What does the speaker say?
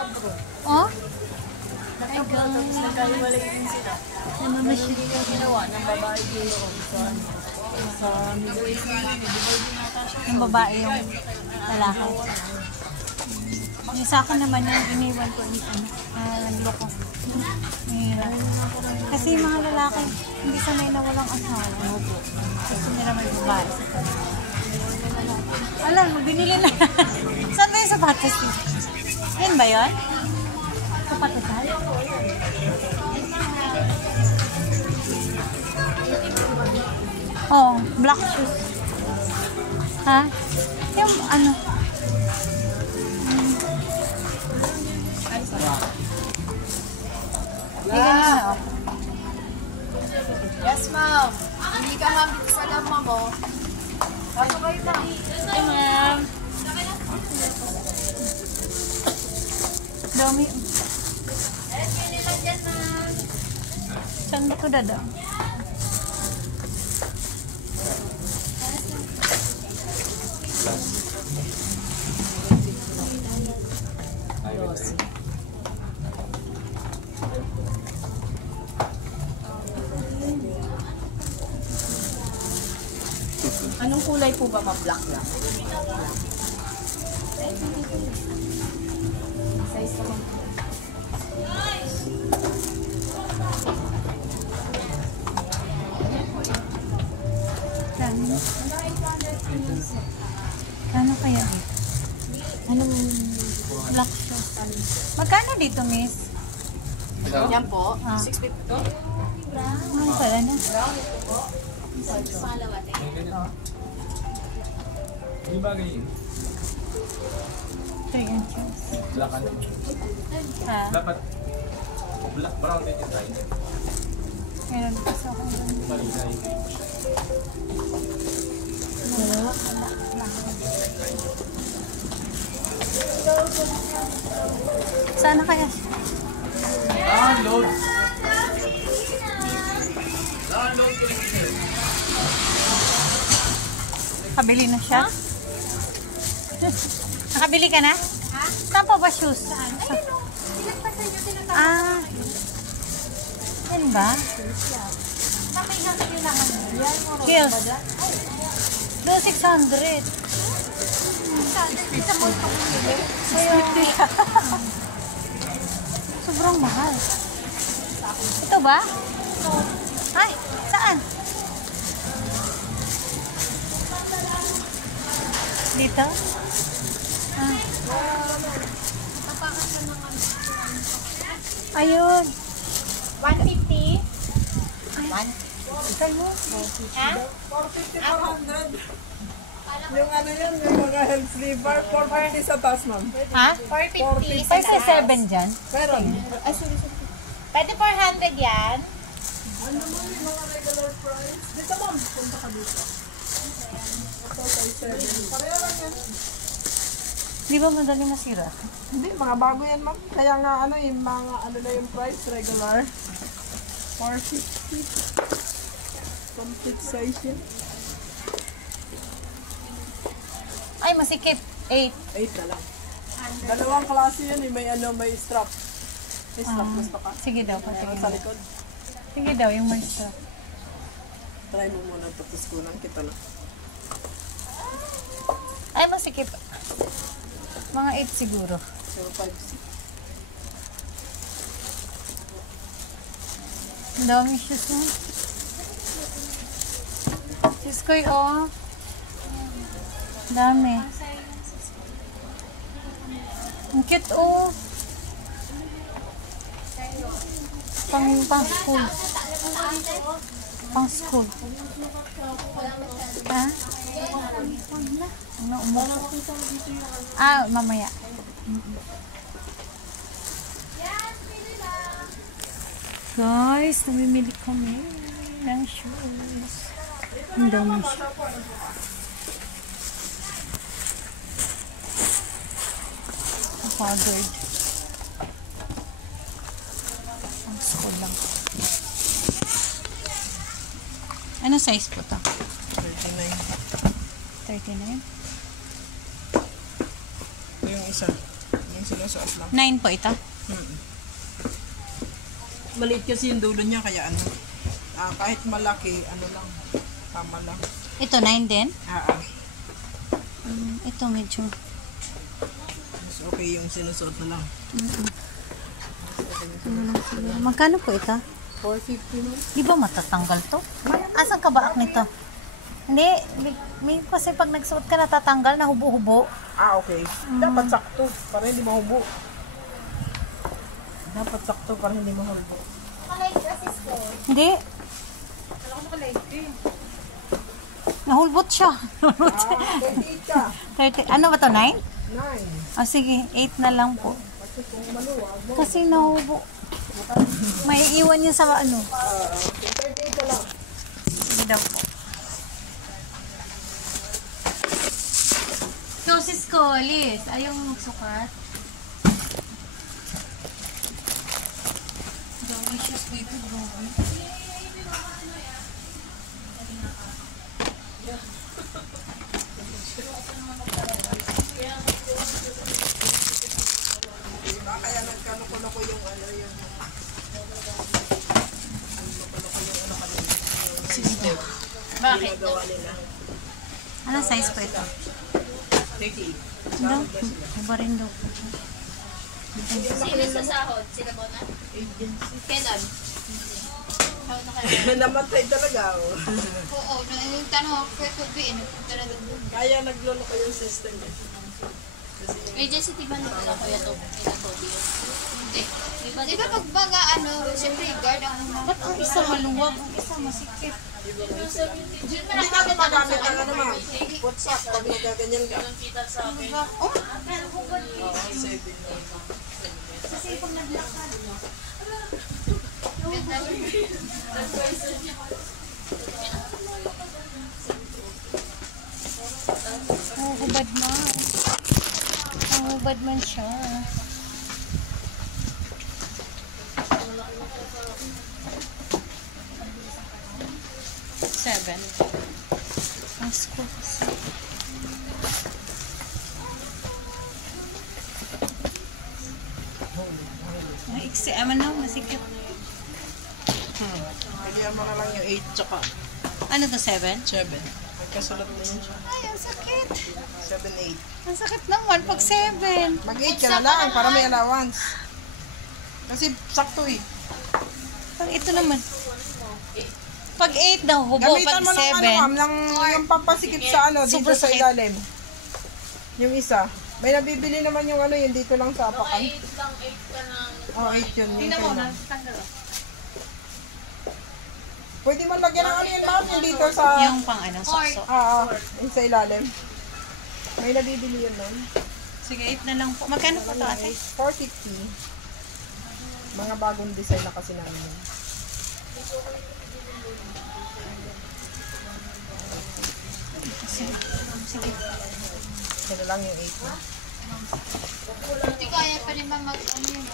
Oh? Ay, tapos nagkaiwalay din sila. Namamasyal. Hindi niya ginawa ng babae doon sa Midway Yung babae yung lalaki. Yung sa akin naman yung iniwan ko yung nagloko. Kasi yung mga lalaki, hindi sanay na walang asawa. Gusto nila may babae. Alam mo, binili na. Saan ba yung sapatos? Yan ba yun? Sapatosan? Oh, black shoes. Ha? Yung ano? Yeah. Yes, ma'am. Hindi ka ma'am dito sa lama mo. Kaso kayo ma'am. Hey, ma'am. Dami. Saan ba ko dadam? Anong kulay po ba, ma'am? Black lang. Size naman. Ano kaya dito? Anong black shoes? Magkano dito, miss? Yan po. Ah. 650. Ano pala na? Hindi ba ganyan? 3 inches. Black ano? Ha? Dapat black brown din yung tayo. Meron dito sa akin. Mali na yung green pa siya. Sana kaya siya? Download! Download ko yung email. Nakabili na siya? Nakabili ka na? Ha? Saan pa ba shoes? Saan? Ayun o. Pinagpasan nyo, tinatawag. Ah. Yan ba? Sa may hangin yun naman. Heels. Do 600. 600. Sa mall pa bumili. Sobrang mahal. Ito ba? Ay, saan? Dito? Ah. Ayun. 150? Saan mo? Ha? 450, 400. Yung ano yun, yung mga health sleeper, 450 sa taas, ma'am. Ha? 450 5 sa 7 dyan? Meron. Ay, sorry. Pwede 400 yan? Ano mo yung mga regular price? Dito, ma'am. Punta ka dito. Ito, size 7. Pareho lang yan. Di ba madaling masira? Hindi, mga bago yan, ma'am. Kaya nga, ano, yung mga, ano na yung price, regular. 450. Complete size yan. Ay, masikip. 8. 8 na lang. Dalawang klase yan, may ano, may strap. May strap, gusto ka? Sige daw, Meron patingin sa mo. likod. Sige daw, yung may strap. Try mo muna, tapos kulang kita na. Ay, masikip. Mga 8 siguro. 056. Ang dami shoes mo. Shoes ko oh. Dami. Ang cute oh. Pang school. Pang school. Ha? Ano, umupo? Ah, mamaya. Guys, namimili kami ng shoes. Ang dami siya. Haggard. Ang school lang. Ano size po to? 39. 39? Ito yung isa. Yung sinusuot lang. 9 po ito. Maliit kasi yung dulo niya, kaya ano. Kahit malaki, ano lang. Tama lang. Ito 9 din. Ito medyo. Mas okay yung sinusuot na lang. Magkano po ito? 450 no? Di ba matatanggal to? Asan ka ba nito? Hindi. May kasi pag nagsuot ka natatanggal na hubo-hubo. Okay. Dapat sakto, para hindi mahubo. Dapat sakto, para hindi mahubo. Hindi. Nahulbot siya. 38 ka. 30. Ano ba to? 9? 9. Ah, sige. 8 na lang po. Kasi kung maluwag, Kasi nahubo. May iwan yun sa ano. 38 ka lang. Sige daw po. So, sis ko, Liz, ayaw mo magsukat? Delicious dito, grabe. Diba? Kaya nagkanukulo ko yung ano yung system. Bakit? Ginagawa nila. Anong size po ito? 38. Daw, iba rin daw. Sino sa sahod? Sila ba na? Agency. Kailan? Sahod na kayo? Namatay talaga ako. Oo, yung tanong ako kay Kobe, nagpunta na doon. Kaya naglolo ko yung system eh. Agency, diba na pala kuya to? Kaya Kobe yun? Hindi. Di ba pag baga, ano, siyempre guard ang mga... Ba't ang isa maluwag, ang isa masikip? Hindi ka gumagamit ng ano ma'am. WhatsApp pag nagaganyan ka. Oh, Saving. oh, hubad man. Ang hubad man siya. Seven. Ang school kasi. Ang iksi, na, masikip. Pilihan mo na lang yung 8 tsaka Ano to, 7? 7. Magkasunod mo yun siya. Ay, ang sakit. 7, 8. Ang sakit naman pag 7. Mag-8 ka na lang para may allowance. Kasi sakto eh. Pag ito naman. Pag 8 daw, hubo. Gamitan Pag mo ng ano ma'am, 7. ng yung pampasikip sa ano, dito Sobrang sa sakit. ilalim. Yung isa. May nabibili naman yung ano, yung dito lang sa apakan. 8 ka ng... Oh, 8 yun. Tingnan mo na. Pwede mo lagyan ng ano yun ma'am, yung dito sa... Yung pang ano, sakso. Yung sa ilalim. May nabibili yun ma'am. Sige, 8 na lang po. Magkano po ito, ate? 450. Mga bagong design na kasi namin yun. Sige. Ito lang yung 8 na. Hindi kaya pa rin mag ano yun.